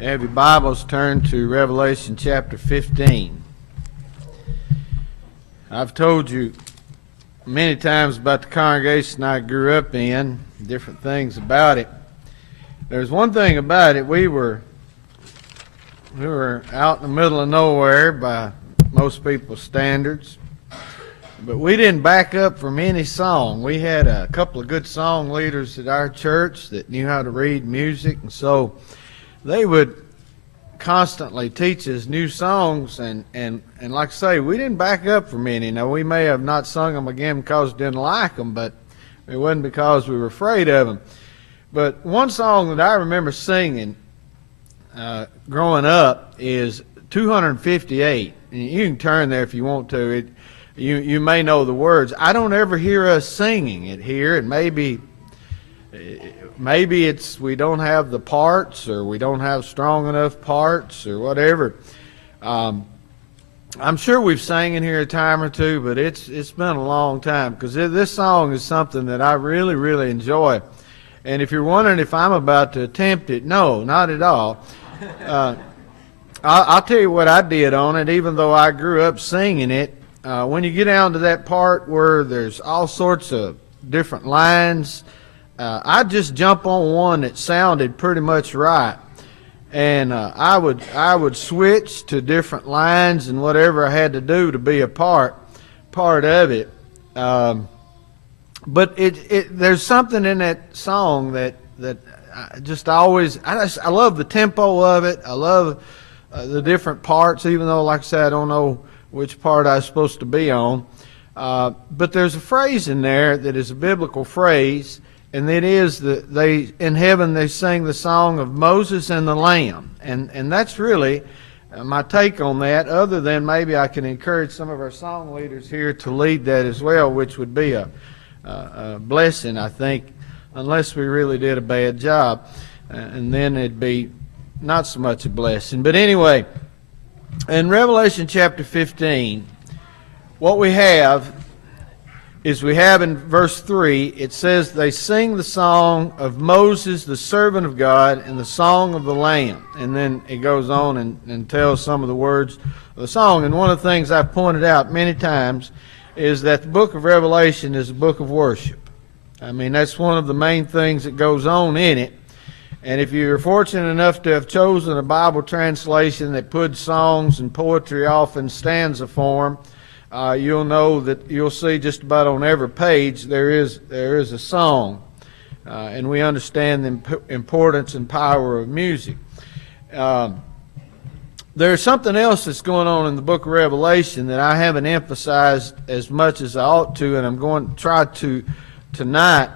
Have your Bibles turned to Revelation chapter 15. I've told you many times about the congregation I grew up in, different things about it. There's one thing about it, we were out in the middle of nowhere by most people's standards, but we didn't back up from any song. We had a couple of good song leaders at our church that knew how to read music, and so they would constantly teach us new songs, and like I say, we didn't back up from any. Now, we may have not sung them again because we didn't like them, but it wasn't because we were afraid of them. But one song that I remember singing growing up is 258. And you can turn there if you want to. You may know the words. I don't ever hear us singing it here, and maybe it's we don't have the parts, or we don't have strong enough parts, or whatever. I'm sure we've sang in here a time or two, but it's been a long time, because this song is something that I really, really enjoy. And if you're wondering if I'm about to attempt it, no, not at all. I'll tell you what I did on it, even though I grew up singing it. When you get down to that part where there's all sorts of different lines, I'd just jump on one that sounded pretty much right, and I would switch to different lines and whatever I had to do to be a part of it. But there's something in that song that I love the tempo of it. I love the different parts, even though, like I said, I don't know which part I was supposed to be on. But there's a phrase in there that is a biblical phrase, and it is that in heaven they sing the song of Moses and the Lamb. And that's really my take on that, other than maybe I can encourage some of our song leaders here to lead that as well, which would be a blessing, I think, unless we really did a bad job. And then it'd be not so much a blessing. But anyway, in Revelation chapter 15, what we have in verse 3, it says, they sing the song of Moses, the servant of God, and the song of the Lamb. And then it goes on and tells some of the words of the song. And one of the things I've pointed out many times is that the book of Revelation is a book of worship. I mean, that's one of the main things that goes on in it. And if you're fortunate enough to have chosen a Bible translation that puts songs and poetry off in stanza form, you'll know that you'll see just about on every page there is a song. And we understand the importance and power of music. There's something else that's going on in the book of Revelation that I haven't emphasized as much as I ought to, and I'm going to try to tonight,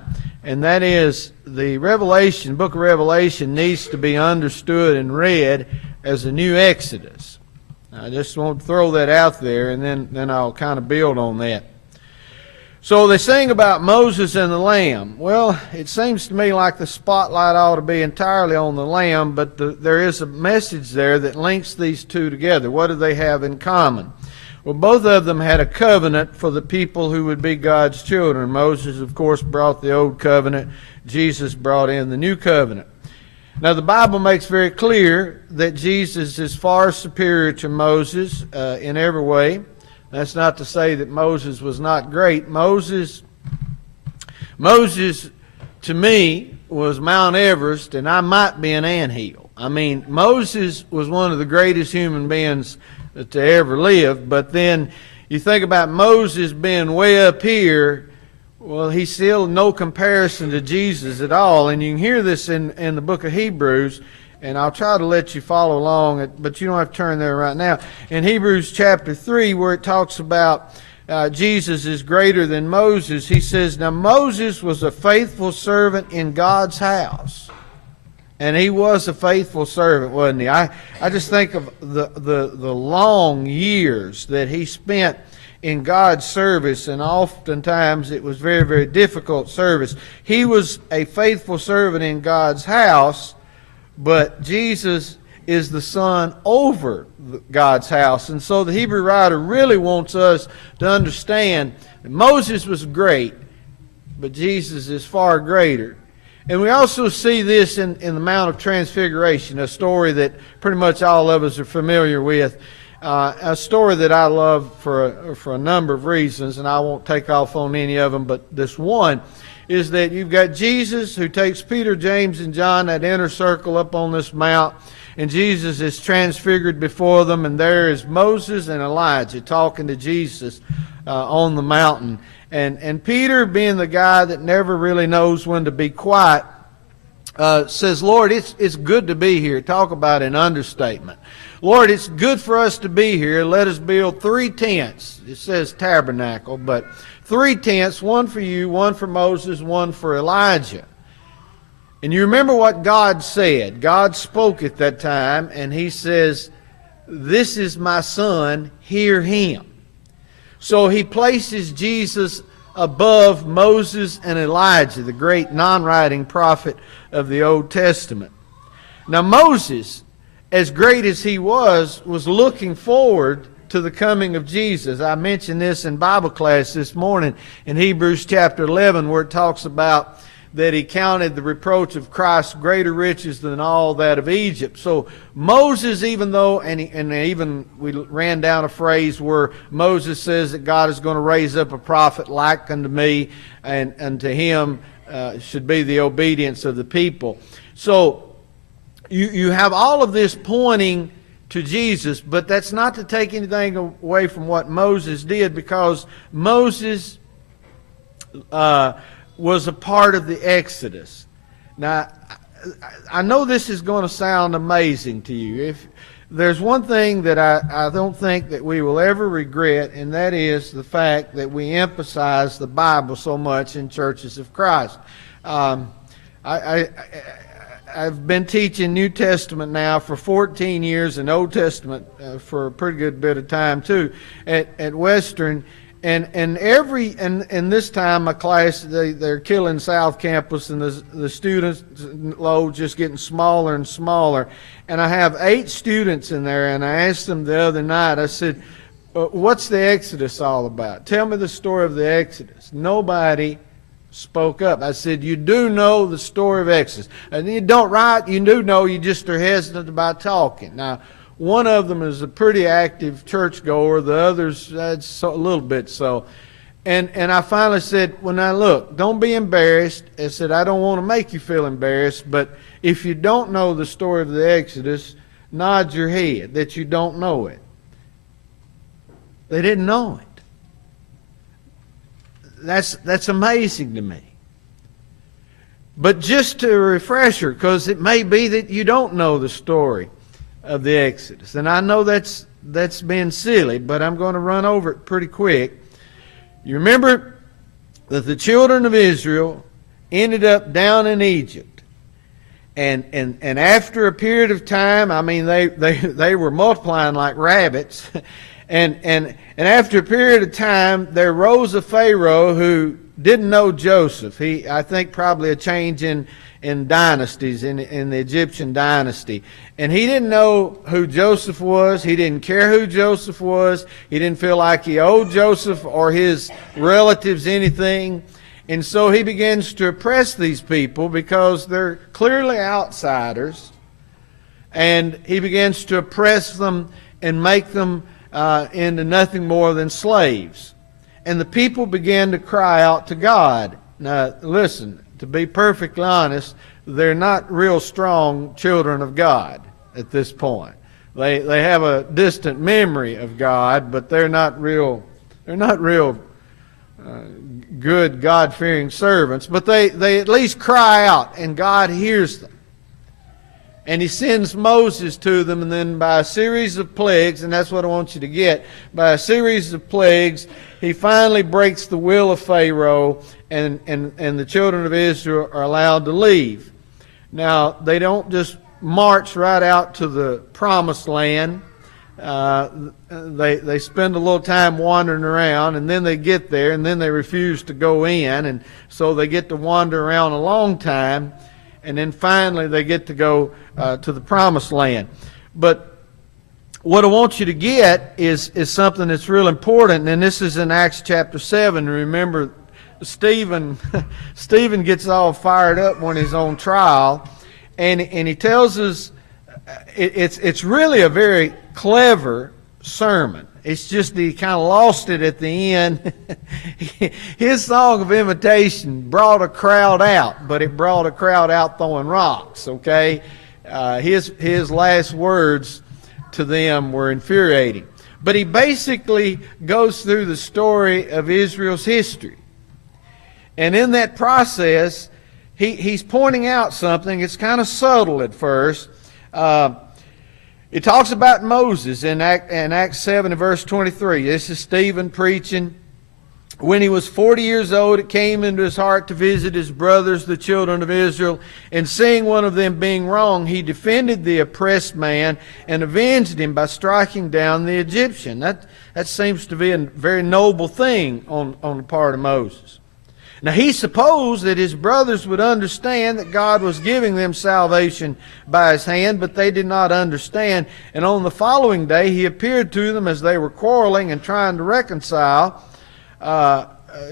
and that is the book of Revelation needs to be understood and read as a new Exodus. I just want to throw that out there, and then I'll kind of build on that. So they sing about Moses and the Lamb. Well, it seems to me like the spotlight ought to be entirely on the Lamb, but there is a message there that links these two together. What do they have in common? Well, both of them had a covenant for the people who would be God's children. Moses, of course, brought the old covenant. Jesus brought in the new covenant. Now, the Bible makes very clear that Jesus is far superior to Moses in every way. That's not to say that Moses was not great. Moses, to me, was Mount Everest, and I might be an anthill. I mean, Moses was one of the greatest human beings to ever live, but then you think about Moses being way up here, well, he's still no comparison to Jesus at all. And you can hear this in the book of Hebrews, and I'll try to let you follow along, but you don't have to turn there right now. In Hebrews chapter 3, where it talks about Jesus is greater than Moses, he says, now Moses was a faithful servant in God's house. And he was a faithful servant, wasn't he? I just think of the long years that he spent in God's service, and oftentimes it was very, very difficult service. He was a faithful servant in God's house, but Jesus is the Son over God's house. And so the Hebrew writer really wants us to understand that Moses was great, but Jesus is far greater. And we also see this in the Mount of Transfiguration, a story that pretty much all of us are familiar with. A story that I love for a number of reasons, and I won't take off on any of them, but this one is that you've got Jesus who takes Peter, James, and John, that inner circle, up on this mount, and Jesus is transfigured before them, and there is Moses and Elijah talking to Jesus on the mountain. And Peter, being the guy that never really knows when to be quiet, says, Lord, it's good to be here. Talk about an understatement. Lord, it's good for us to be here. Let us build 3 tents. It says tabernacle, but 3 tents, one for you, one for Moses, one for Elijah. And you remember what God said. God spoke at that time, and he says, this is my son, hear him. So he places Jesus above Moses and Elijah, the great non-writing prophet of the Old Testament. Now Moses, as great as he was looking forward to the coming of Jesus. I mentioned this in Bible class this morning in Hebrews chapter 11, where it talks about that he counted the reproach of Christ greater riches than all that of Egypt. So Moses, even though, and even we ran down a phrase where Moses says that God is going to raise up a prophet like unto me, and to him should be the obedience of the people. So you have all of this pointing to Jesus, but that's not to take anything away from what Moses did, because Moses was a part of the Exodus. Now, I know this is going to sound amazing to you. If there's one thing that I don't think that we will ever regret, and that is the fact that we emphasize the Bible so much in Churches of Christ. I've been teaching New Testament now for 14 years and Old Testament for a pretty good bit of time too at Western. And this time my class, they're killing South Campus, and the students load just getting smaller and smaller. And I have 8 students in there, and I asked them the other night, I said, what's the Exodus all about? Tell me the story of the Exodus. Nobody spoke up. I said, you do know the story of Exodus. And you don't write, you do know, you just are hesitant about talking. Now, one of them is a pretty active churchgoer. The others, that's a little bit so. And I finally said, well, now look, don't be embarrassed. I said, I don't want to make you feel embarrassed, but if you don't know the story of the Exodus, nod your head that you don't know it. They didn't know it. That's amazing to me. But just a refresher, because it may be that you don't know the story of the Exodus. And I know that's been silly, but I'm going to run over it pretty quick. You remember that the children of Israel ended up down in Egypt. And after a period of time, I mean, they were multiplying like rabbits. And after a period of time, there rose a Pharaoh who didn't know Joseph. I think probably a change in dynasties, in the Egyptian dynasty. And he didn't know who Joseph was. He didn't care who Joseph was. He didn't feel like he owed Joseph or his relatives anything. And so he begins to oppress these people because they're clearly outsiders. And he begins to oppress them and make them into nothing more than slaves. And the people began to cry out to God. Now, listen, to be perfectly honest, they're not real strong children of God at this point. They have a distant memory of God, but they're not real good God-fearing servants. But they at least cry out, and God hears them. And he sends Moses to them, and then by a series of plagues, and that's what I want you to get, by a series of plagues, he finally breaks the will of Pharaoh, and the children of Israel are allowed to leave. Now, they don't just march right out to the promised land. They spend a little time wandering around, and then they get there, and then they refuse to go in, and so they get to wander around a long time, and then finally they get to go to the promised land. But what I want you to get is something that's real important, and this is in Acts chapter 7. Remember, Stephen Stephen gets all fired up when he's on trial, and he tells us it's really a very clever sermon. It's just he kind of lost it at the end. His song of invitation brought a crowd out, but it brought a crowd out throwing rocks, okay? His last words to them were infuriating. But he basically goes through the story of Israel's history. And in that process, he's pointing out something. It's kind of subtle at first. It talks about Moses in Acts 7 and verse 23. This is Stephen preaching. When he was 40 years old, it came into his heart to visit his brothers, the children of Israel, and seeing one of them being wrong, he defended the oppressed man and avenged him by striking down the Egyptian. That seems to be a very noble thing on the part of Moses. Now, he supposed that his brothers would understand that God was giving them salvation by his hand, but they did not understand. And on the following day, he appeared to them as they were quarreling and trying to reconcile.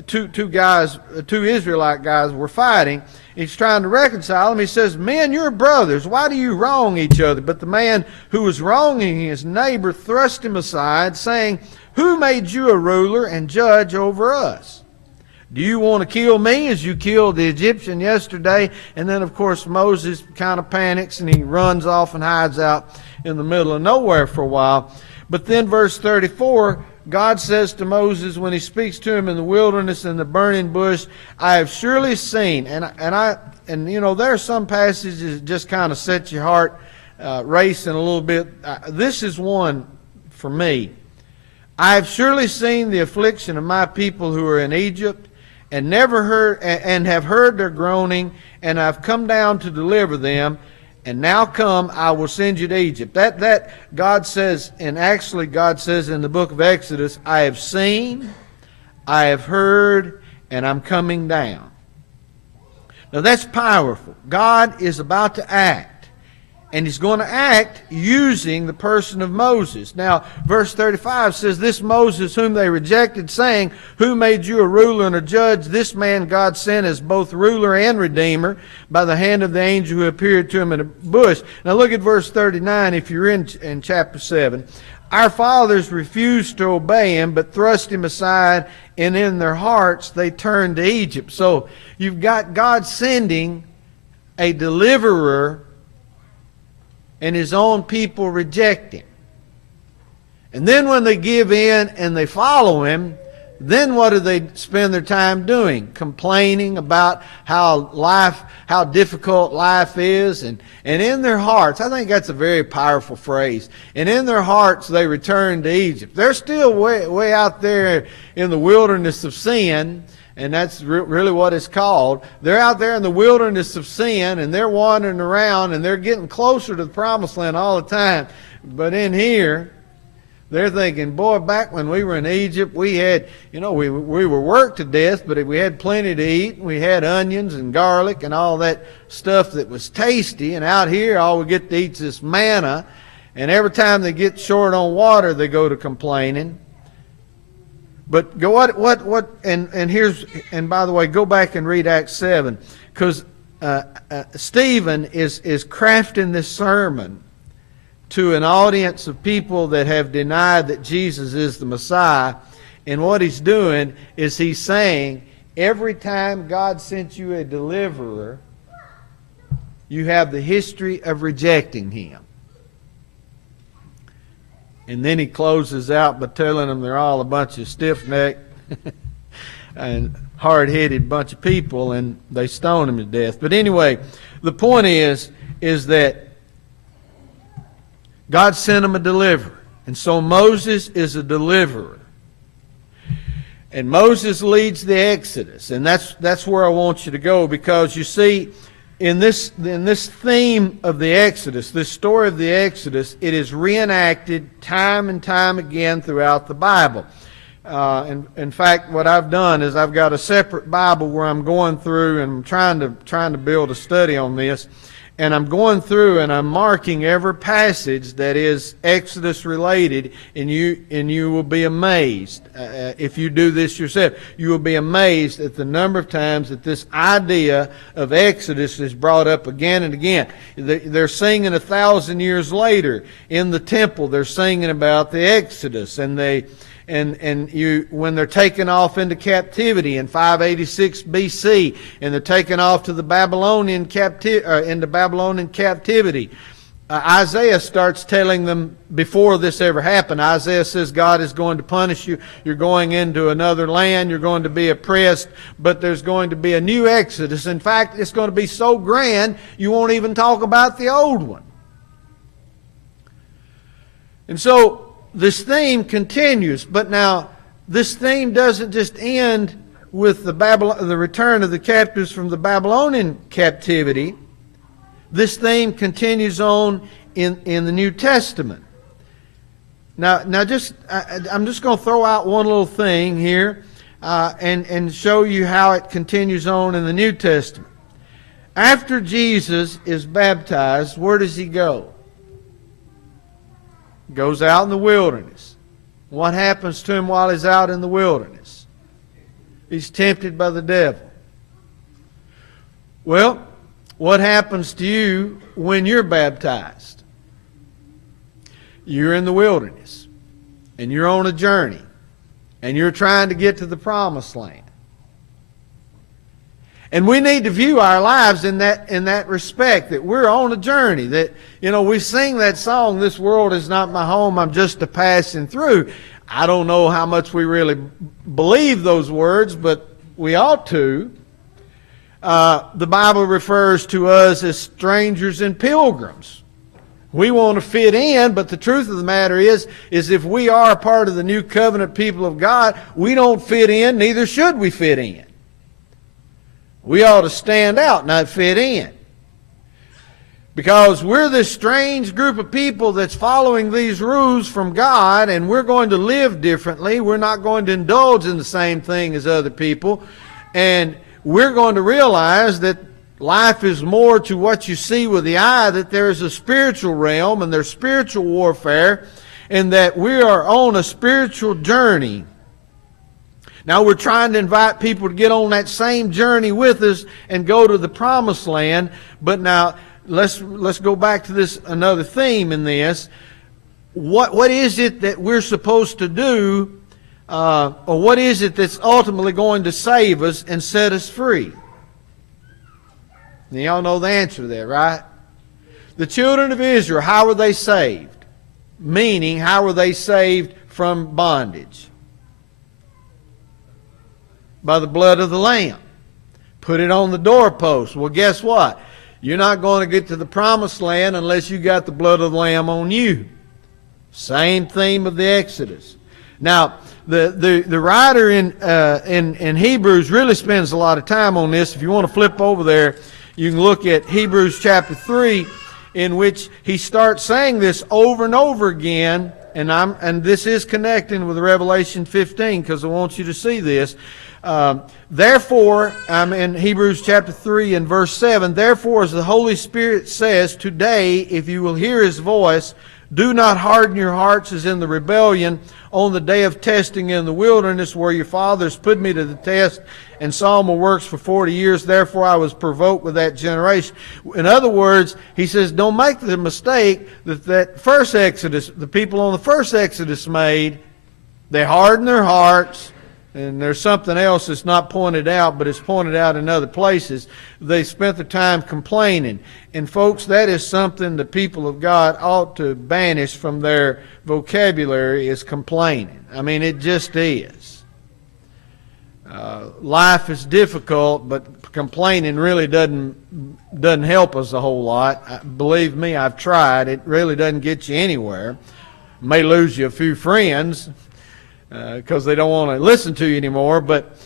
Two Israelite guys were fighting. He's trying to reconcile them. He says, "Men, you're brothers. Why do you wrong each other?" But the man who was wronging his neighbor thrust him aside, saying, "Who made you a ruler and judge over us? Do you want to kill me as you killed the Egyptian yesterday?" And then, of course, Moses kind of panics and he runs off and hides out in the middle of nowhere for a while. But then verse 34, God says to Moses when he speaks to him in the wilderness in the burning bush, "I have surely seen," and you know, there are some passages that just kind of set your heart racing a little bit. This is one for me. "I have surely seen the affliction of my people who are in Egypt, and have heard their groaning, and I've come down to deliver them. And now come, I will send you to Egypt." That God says, and actually God says in the book of Exodus, "I have seen, I have heard, and I'm coming down." Now that's powerful. God is about to act. And he's going to act using the person of Moses. Now, verse 35 says, "This Moses whom they rejected, saying, 'Who made you a ruler and a judge?' This man God sent as both ruler and redeemer by the hand of the angel who appeared to him in a bush." Now look at verse 39 if you're in chapter 7. "Our fathers refused to obey him, but thrust him aside, and in their hearts they turned to Egypt." So you've got God sending a deliverer, and his own people reject him. And then when they give in and they follow him, then what do they spend their time doing? Complaining about how difficult life is. And in their hearts, I think that's a very powerful phrase, and in their hearts they return to Egypt. They're still way out there in the wilderness of sin. And that's really what it's called. They're out there in the wilderness of sin, and they're wandering around, and they're getting closer to the promised land all the time. But in here, they're thinking, boy, back when we were in Egypt, we had, we were worked to death, but we had plenty to eat. We had onions and garlic and all that stuff that was tasty. And out here, all we get to eat is this manna. And every time they get short on water, they go to complaining. But and by the way, go back and read Acts 7, because Stephen is crafting this sermon to an audience of people that have denied that Jesus is the Messiah. And what he's doing is he's saying, every time God sent you a deliverer, you have the history of rejecting him. And then he closes out by telling them they're all a bunch of stiff-necked and hard-headed bunch of people, and they stone him to death. But anyway, the point is that God sent him a deliverer. And so Moses is a deliverer. And Moses leads the Exodus. And that's where I want you to go, because you see, in this theme of the Exodus, this story of the Exodus, it is reenacted time and time again throughout the Bible. In fact, what I've done is I've got a separate Bible where I'm going through and I'm trying to build a study on this. and I'm going through and I'm marking every passage that is Exodus related, and you will be amazed. If you do this yourself, you will be amazed at the number of times that this idea of Exodus is brought up again and again. They're singing 1,000 years later in the temple. They're singing about the Exodus, and when they're taken off into captivity in 586 BC, and they're taken off to the Babylonian captivity, Isaiah starts telling them before this ever happened. Isaiah says God is going to punish you. You're going into another land. You're going to be oppressed, but there's going to be a new Exodus. In fact, it's going to be so grand you won't even talk about the old one. And so this theme continues, but now this theme doesn't just end with the return of the captives from the Babylonian captivity. This theme continues on in the New Testament. Now, I'm just going to throw out one little thing here and show you how it continues on in the New Testament. After Jesus is baptized, where does he go? Goes out in the wilderness. What happens to him while he's out in the wilderness? He's tempted by the devil. Well, what happens to you when you're baptized? You're in the wilderness, and you're on a journey, and you're trying to get to the promised land. And we need to view our lives in that respect, that we're on a journey. That, we sing that song, "This world is not my home, I'm just a passing through." I don't know how much we really believe those words, but we ought to. The Bible refers to us as strangers and pilgrims. We want to fit in, but the truth of the matter is if we are a part of the new covenant people of God, we don't fit in, neither should we fit in. We ought to stand out, not fit in. Because we're this strange group of people that's following these rules from God, and we're going to live differently. We're not going to indulge in the same thing as other people. And we're going to realize that life is more to what you see with the eye, that there is a spiritual realm and there's spiritual warfare, and that we are on a spiritual journey. Now we're trying to invite people to get on that same journey with us and go to the promised land. But now let's go back to this, another theme in this. What is it that we're supposed to do, or what is it that's ultimately going to save us and set us free? Now, y'all know the answer to that, right? The children of Israel, how were they saved? Meaning, how were they saved from bondage? By the blood of the Lamb. Put it on the doorpost. Well, guess what? You're not going to get to the promised land unless you got the blood of the Lamb on you. Same theme of the Exodus. Now, the writer in Hebrews really spends a lot of time on this. If you want to flip over there, you can look at Hebrews chapter 3, in which he starts saying this over and over again. And this is connecting with Revelation 15, because I want you to see this. Therefore, I'm in Hebrews chapter 3 and verse 7. Therefore, as the Holy Spirit says, today, if you will hear His voice, do not harden your hearts as in the rebellion on the day of testing in the wilderness, where your fathers put me to the test and saw my works for 40 years. Therefore, I was provoked with that generation. In other words, he says, don't make the mistake that first Exodus, the people on the first Exodus made. They hardened their hearts. And there's something else that's not pointed out, but it's pointed out in other places. They spent their time complaining. And folks, that is something the people of God ought to banish from their vocabulary, is complaining. I mean, it just is. Life is difficult, but complaining really doesn't help us a whole lot. Believe me, I've tried. It really doesn't get you anywhere. May lose you a few friends, because they don't want to listen to you anymore. But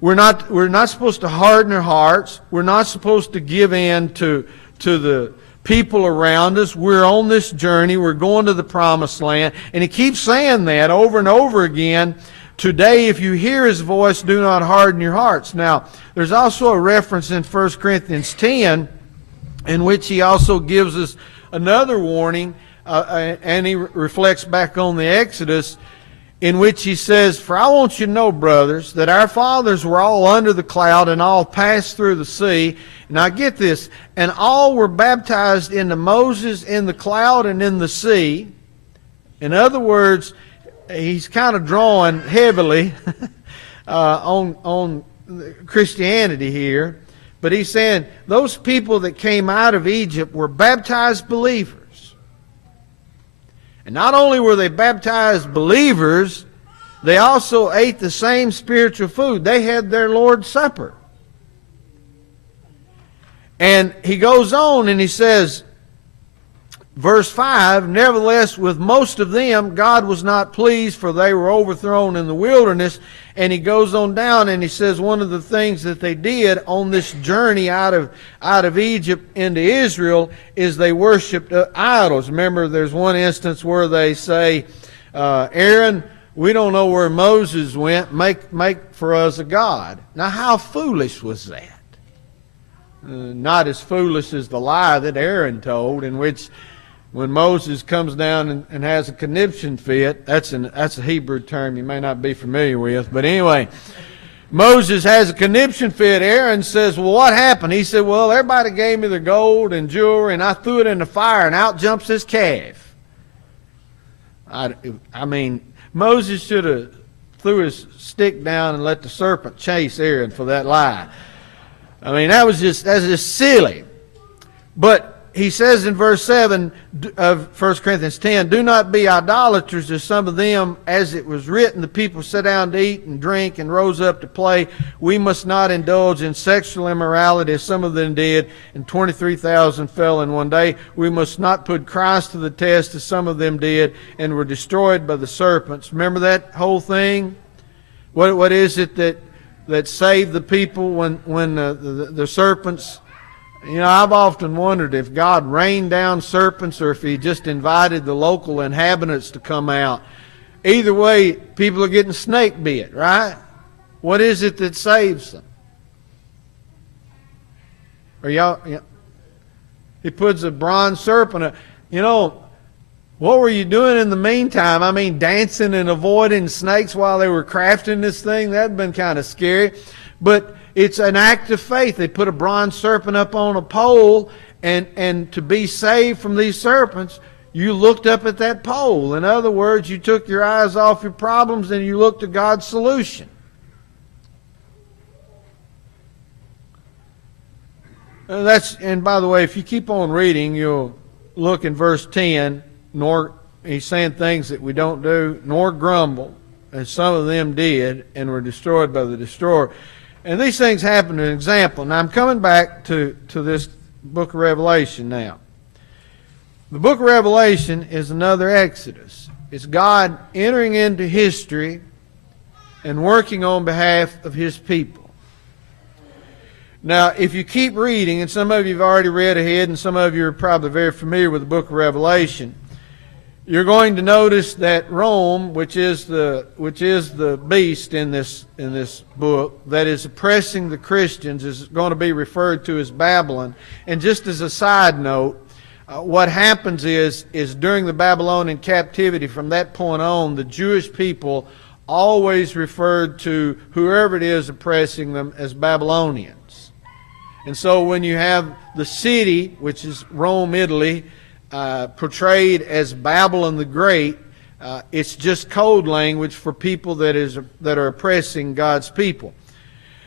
we're not supposed to harden our hearts. We're not supposed to give in to the people around us. We're on this journey. We're going to the promised land. And he keeps saying that over and over again. Today, if you hear His voice, do not harden your hearts. Now, there's also a reference in 1 Corinthians 10 in which he also gives us another warning, and he reflects back on the Exodus, in which he says, "For I want you to know, brothers, that our fathers were all under the cloud and all passed through the sea." Now get this, "and all were baptized into Moses in the cloud and in the sea." In other words, he's kind of drawing heavily on Christianity here. But he's saying those people that came out of Egypt were baptized believers. And not only were they baptized believers, they also ate the same spiritual food. They had their Lord's Supper. And he goes on and he says, verse 5, "Nevertheless, with most of them God was not pleased, for they were overthrown in the wilderness." And he goes on down and he says one of the things that they did on this journey out of Egypt into Israel is they worshipped idols. Remember, there's one instance where they say, "Aaron, we don't know where Moses went. Make for us a god." Now, how foolish was that? Not as foolish as the lie that Aaron told, in which when Moses comes down and has a conniption fit, that's a Hebrew term you may not be familiar with, but anyway, Moses has a conniption fit. Aaron says, "Well, what happened?" He said, "Well, everybody gave me their gold and jewelry, and I threw it in the fire, and out jumps this calf." I mean, Moses should have threw his stick down and let the serpent chase Aaron for that lie. I mean, that's just silly. But he says in verse 7 of 1 Corinthians 10, "Do not be idolaters as some of them, as it was written, the people sat down to eat and drink and rose up to play. We must not indulge in sexual immorality as some of them did, and 23,000 fell in one day. We must not put Christ to the test as some of them did and were destroyed by the serpents." Remember that whole thing? What is it that saved the people when the serpents... You know, I've often wondered if God rained down serpents or if he just invited the local inhabitants to come out. Either way, people are getting snake bit, right? What is it that saves them? Are y'all... He puts a bronze serpent... You know, what were you doing in the meantime? I mean, dancing and avoiding snakes while they were crafting this thing? That'd been kind of scary. But it's an act of faith. They put a bronze serpent up on a pole, and to be saved from these serpents, you looked up at that pole. In other words, you took your eyes off your problems and you looked to God's solution. And by the way, if you keep on reading, you'll look in verse 10, he's saying things that we don't do, "nor grumble, as some of them did, and were destroyed by the destroyer." And these things happen. An example. Now I'm coming back to this book of Revelation now. The book of Revelation is another Exodus. It's God entering into history and working on behalf of his people. Now, if you keep reading, and some of you have already read ahead, and some of you are probably very familiar with the book of Revelation, you're going to notice that Rome, which is the beast in this book that is oppressing the Christians, is going to be referred to as Babylon. And just as a side note, what happens is during the Babylonian captivity, from that point on, the Jewish people always referred to whoever it is oppressing them as Babylonians. And so when you have the city, which is Rome, Italy, portrayed as Babylon the Great, it's just code language for people that are oppressing God's people.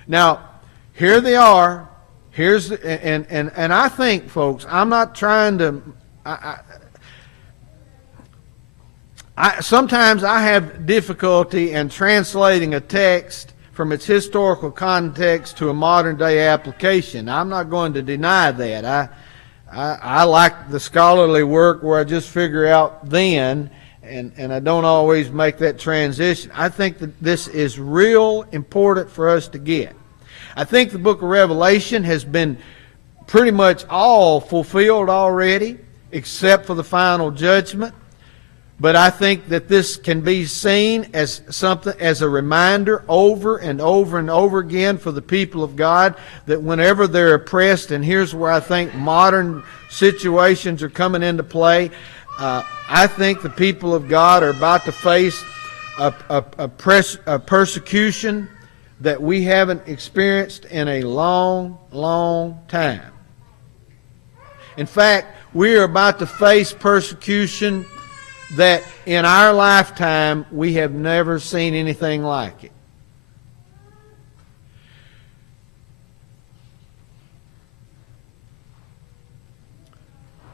Now, here they are. And I think, folks, I'm not trying to. Sometimes I have difficulty in translating a text from its historical context to a modern day application. I'm not going to deny that. I like the scholarly work where I just figure out then, and I don't always make that transition. I think that this is real important for us to get. I think the book of Revelation has been pretty much all fulfilled already, except for the final judgment. But I think that this can be seen as something, as a reminder over and over and over again for the people of God, that whenever they're oppressed, and here's where I think modern situations are coming into play, I think the people of God are about to face a persecution that we haven't experienced in a long, long time. In fact, we are about to face persecution that in our lifetime we have never seen anything like it.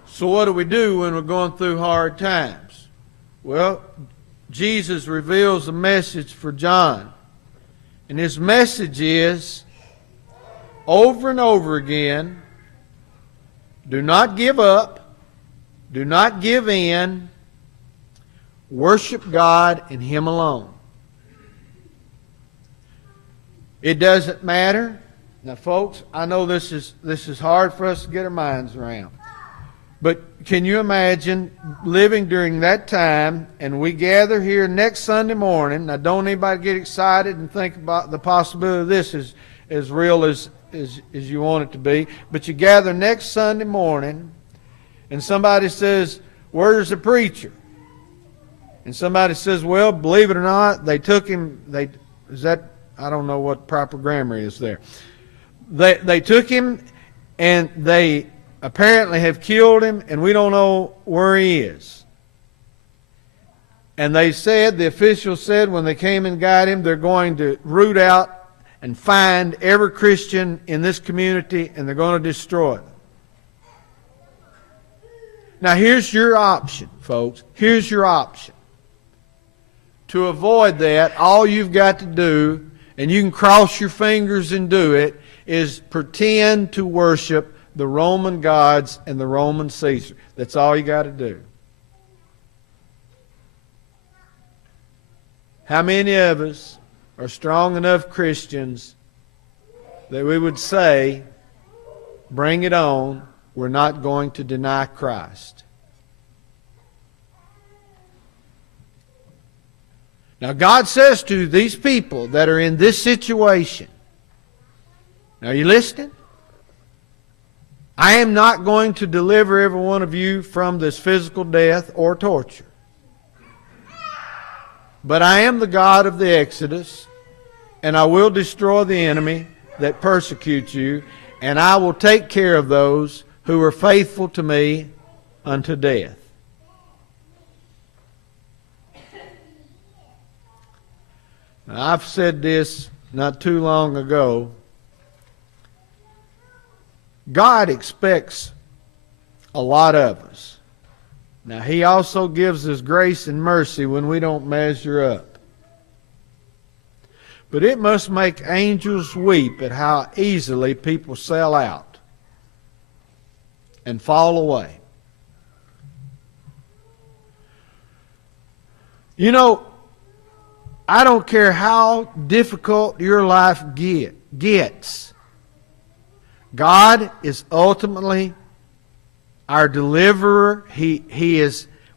So what do we do when we're going through hard times? Well, Jesus reveals a message for John. And his message is, over and over again, do not give up, do not give in, worship God and Him alone. It doesn't matter. Now, folks, I know this is hard for us to get our minds around. But can you imagine living during that time, and we gather here next Sunday morning? Now, don't anybody get excited and think about the possibility of this as real as you want it to be. But you gather next Sunday morning, and somebody says, "Where's the preacher?" And somebody says, "Well, believe it or not, they took him." I don't know what proper grammar is there. They took him, and they apparently have killed him, and we don't know where he is. And they said, the officials said, when they came and got him, they're going to root out and find every Christian in this community, and they're going to destroy them. Now, here's your option, folks. Here's your option. To avoid that, all you've got to do, and you can cross your fingers and do it, is pretend to worship the Roman gods and the Roman Caesar. That's all you got to do. How many of us are strong enough Christians that we would say, bring it on, we're not going to deny Christ? Now, God says to these people that are in this situation, are you listening? I am not going to deliver every one of you from this physical death or torture. But I am the God of the Exodus, and I will destroy the enemy that persecutes you, and I will take care of those who are faithful to me unto death. Now, I've said this not too long ago. God expects a lot of us. Now, He also gives us grace and mercy when we don't measure up. But it must make angels weep at how easily people sell out and fall away. You know, I don't care how difficult your life gets. God is ultimately our deliverer.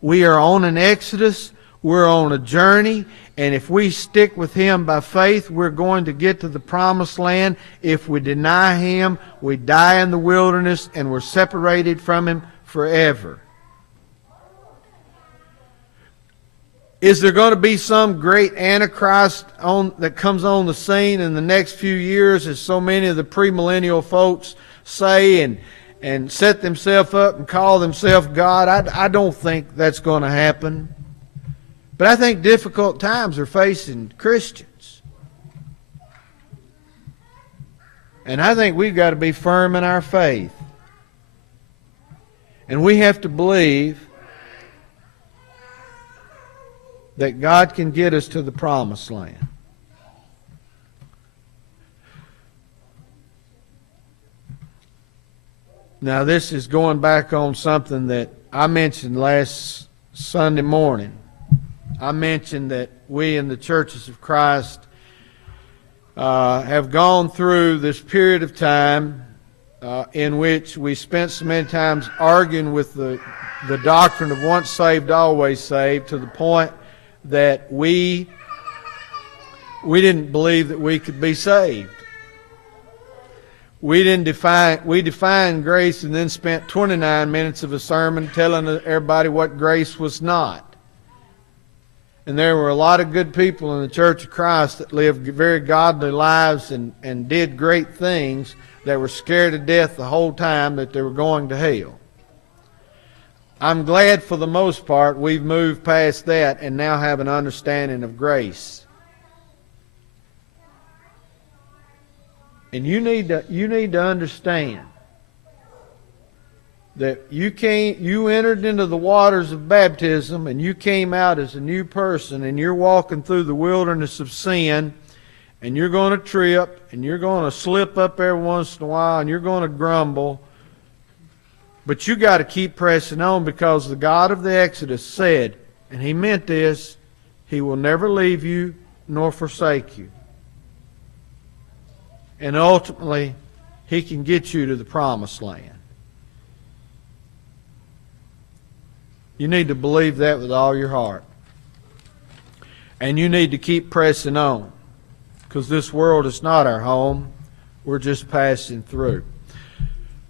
We are on an exodus. We're on a journey. And if we stick with Him by faith, we're going to get to the promised land. If we deny Him, we die in the wilderness and we're separated from Him forever. Is there going to be some great Antichrist that comes on the scene in the next few years, as so many of the premillennial folks say and set themselves up and call themselves God? I don't think that's going to happen. But I think difficult times are facing Christians. And I think we've got to be firm in our faith. And we have to believe that God can get us to the promised land. Now, this is going back on something that I mentioned last Sunday morning. I mentioned that we in the Churches of Christ have gone through this period of time in which we spent so many times arguing with the the doctrine of once saved, always saved, to the point that we didn't believe that we could be saved. We defined grace and then spent 29 minutes of a sermon telling everybody what grace was not. And there were a lot of good people in the Church of Christ that lived very godly lives and did great things that were scared to death the whole time that they were going to hell. I'm glad for the most part we've moved past that and now have an understanding of grace. And you need to understand that you entered into the waters of baptism and you came out as a new person, and you're walking through the wilderness of sin, and you're going to trip and you're going to slip up every once in a while and you're going to grumble. But you got to keep pressing on, because the God of the Exodus said, and He meant this, He will never leave you nor forsake you. And ultimately, He can get you to the promised land. You need to believe that with all your heart. And you need to keep pressing on, because this world is not our home. We're just passing through.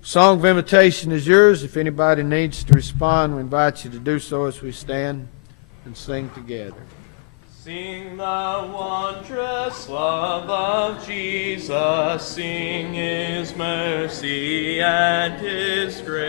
Song of invitation is yours. If anybody needs to respond, we invite you to do so as we stand and sing together. Sing the wondrous love of Jesus, sing His mercy and His grace.